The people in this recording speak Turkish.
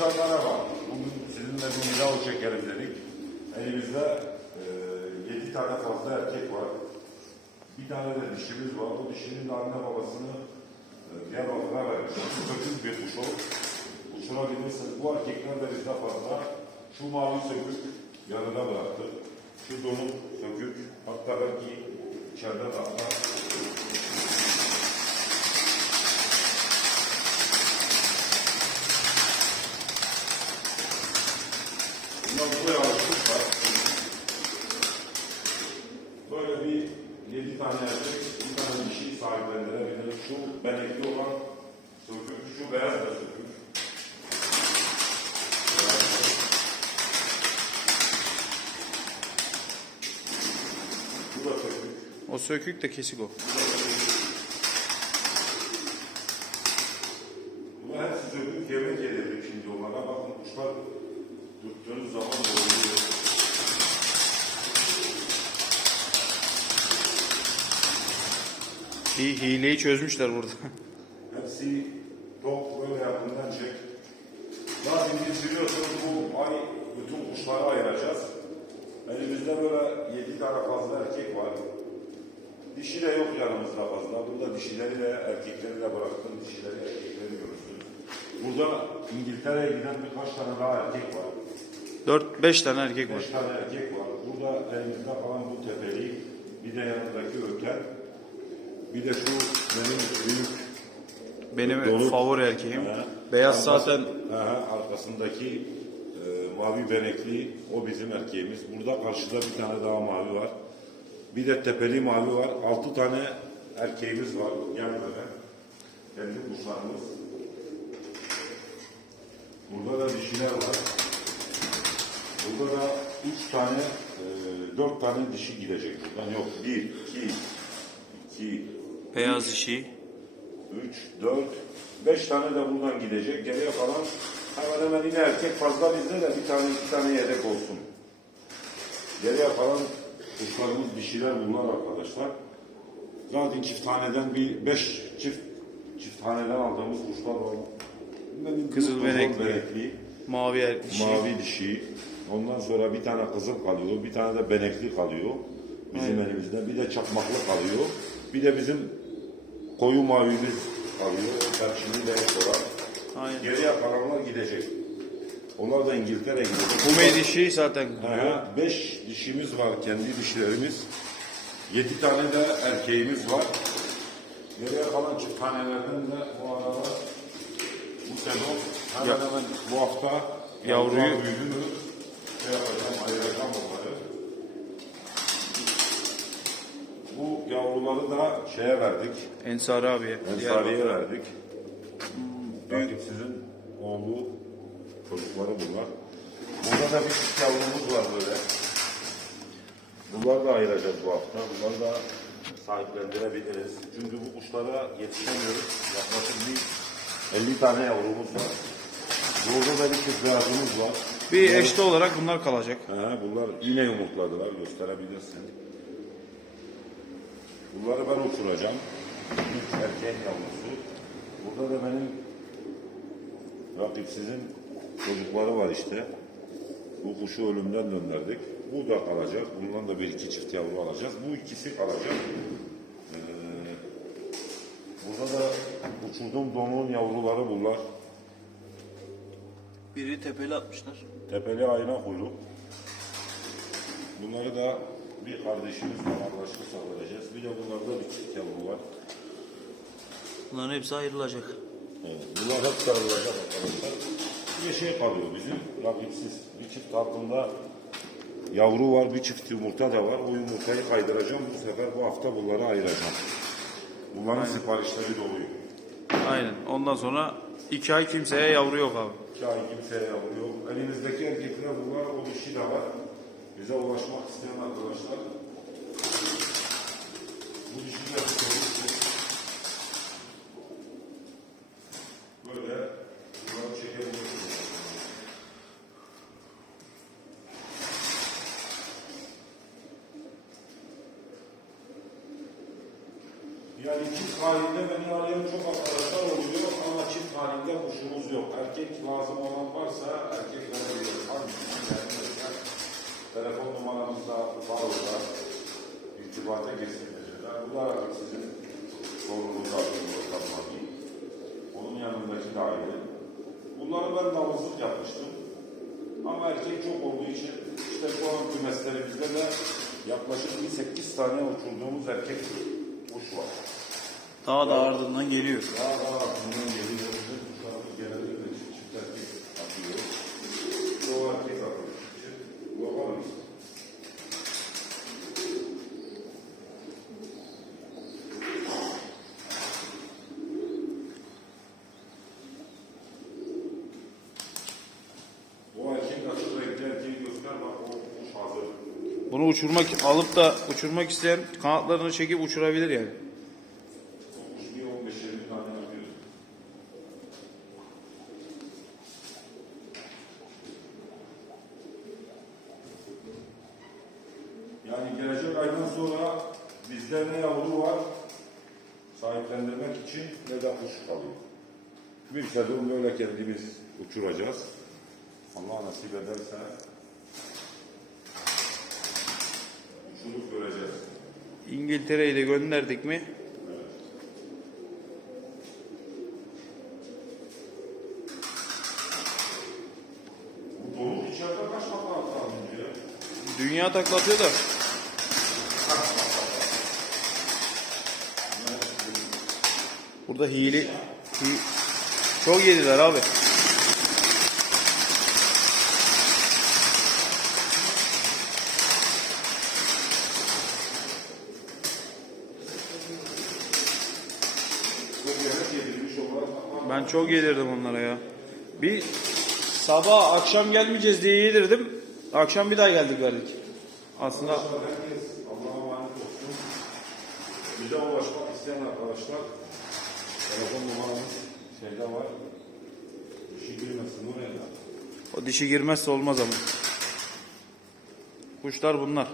Arkadaşlar merhaba. Bugün sizinle bir video çekelim dedik. Elimizde e, 7 tane fazla erkek var. Bir tane de dişimiz var. O dişinin de anne babasını e, Diyarbakır'a vermiş. Sökük bir kuş o. Uçurabilirsiniz. Bu erkekler de bizde fazla. Şu mavi sökük yanına bıraktık. Şu donuk sökük. Hatta belki içeride de hatta Bunlar buraya alışmışlar. Böyle bir yedi tane erkek, bir tane dişi sahiplendirebilir. Şu benekli olan sökük, şu beyaz da sökük. Bu da sökük. O sökük de kesik o. Bunlar hepsi sökük yemek yedirdik şimdi onlara. Bakın kuşlar tuttuğunuz zaman oluyor. Hi hileyi çözmüşler burada. Hepsi top böyle yakından çek. Zaten biz biliyorsunuz bu ay bütün kuşları ayıracağız. Elimizde böyle yedi tane fazla erkek var. Dişi de yok yanımızda fazla. Burada dişileri de erkekleri de bıraktım. Dişileri erkekleri görürsünüz. Burada İngiltere'ye giden birkaç tane daha erkek var. 4-5 tane erkek var. Beş tane erkek var. Burada elimizde kalan bu tepeli, bir de yanındaki öken, bir de şu benim büyük Benim Dolu. favori erkeğim. Ha. Beyaz Arkası- zaten Aha, arkasındaki e, mavi benekli o bizim erkeğimiz. Burada karşıda bir tane daha mavi var. Bir de tepeli mavi var. Altı tane erkeğimiz var. Gel böyle. Kendi kuşlarımız. Burada da dişiler var. Burada da üç tane, e, dört tane dişi gidecek buradan. Yok, bir, iki, iki, beyaz dişi. 3, 4, 5 tane de buradan gidecek. Geriye kalan hemen hemen yine erkek fazla bizde de bir tane iki tane yedek olsun. Geriye kalan kuşlarımız dişiler bunlar arkadaşlar. Zaten çift taneden bir 5 çift çift taneden aldığımız kuşlar var. Benim Kızıl benekli. benekli, Mavi er dişi. mavi dişi. Ondan sonra bir tane kızıl kalıyor, bir tane de benekli kalıyor. Bizim Aynen. elimizde. Bir de çakmaklı kalıyor. Bir de bizim koyu mavimiz kalıyor. Perçinli de sonra. Aynen. Geriye kalanlar gidecek. Onlar da İngiltere'ye gidecek. Kumey dişi zaten. Aha, beş dişimiz var, kendi dişlerimiz. Yedi tane de erkeğimiz var. Geriye kalan çift tanelerden de bu aralar bu sezon hemen Ya- hemen bu hafta Yavruyu- yavrular büyüdü mü şey yapacağım, ayıracağım onları. Bu yavruları da şeye verdik. Ensari abiye. Ensari'ye verdik. Büyük sizin oğlu çocukları bunlar. Burada da bir çift yavrumuz var böyle. Bunları da ayıracağız bu hafta. Bunları da sahiplendirebiliriz. Çünkü bu kuşlara yetişemiyoruz. Yaklaşık bir 50 tane yavrumuz var. Burada da bir çift var. Bir eşli olarak bunlar kalacak. Ha, bunlar yine yumurtladılar gösterebilirsin. Bunları ben uçuracağım. İlk erkeğin yavrusu. Burada da benim rakipsizin çocukları var işte. Bu kuşu ölümden döndürdük. Bu da kalacak. Bundan da bir iki çift yavru alacağız. Bu ikisi kalacak. Ee, burada da uçurduğum donuğun yavruları bunlar. Biri tepeli atmışlar. Tepeli ayna kuyruk. Bunları da bir kardeşimizle anlaşırsa vereceğiz. Bir de bunlarda bir çift yavru var. Bunların hepsi ayrılacak. Evet, bunlar hep sarılacak arkadaşlar. Bir şey kalıyor bizim rakipsiz. Bir çift altında yavru var, bir çift yumurta da var. O yumurtayı kaydıracağım. Bu sefer bu hafta bunları ayıracağım. Bunların siparişleri doluyor. Aynen. Ondan sonra 2 ay kimseye yavru yok abi. İki ay kimseye yavru yok. Elimizdeki erkekler bunlar, o dişi de var. Bize ulaşmak isteyen arkadaşlar. Bu dişi de böyle bunları çekebilirsiniz. Yani çift halinde beni arayan çok arkadaşlar oluyor ama çift halinde kuşumuz yok. Erkek lazım olan varsa erkek verebilir. Hangisini telefon numaramız da var orada. İrtibata geçsinler. Bu da artık sizin sorunuz artık Onun yanındaki de ayrı. Bunları ben damızlık yapmıştım. Ama erkek çok olduğu için işte şu an kümeslerimizde de yaklaşık 8 tane uçurduğumuz erkek var. Daha da ardından geliyor. Daha daha bundan geliyor. Kuşlarımız genellikle çift çift erkek atıyor. O erkek atıyor. Bu var mı? O erkek açık renkli erkeği göster bak o kuş hazır. Bunu uçurmak alıp da uçurmak isteyen kanatlarını çekip uçurabilir yani. O kuş bir 15-20 tane yapıyor. Yani gelecek aydan sonra bizde ne yavru var sahiplendirmek için ne de kuş kalıyor. Bir sezon böyle kendimiz uçuracağız. Allah nasip ederse uçurup göreceğiz. İngiltere'yi de gönderdik mi? Bu doruk içeride kaç takla ya? Dünya taklatıyor da. Burada hile, hi- çok yediler abi. Çok yemek yedirmiş olarak takla Ben çok yedirdim onlara ya. Bir sabah akşam gelmeyeceğiz diye yedirdim. Akşam bir daha geldik verdik. Aslında Arkadaşlar herkes Allah'a emanet olsun. Bize ulaşmak isteyen arkadaşlar telefon numaramız şeyde var. İşi girmesin oraya da. o dişi girmezse olmaz ama. Kuşlar bunlar.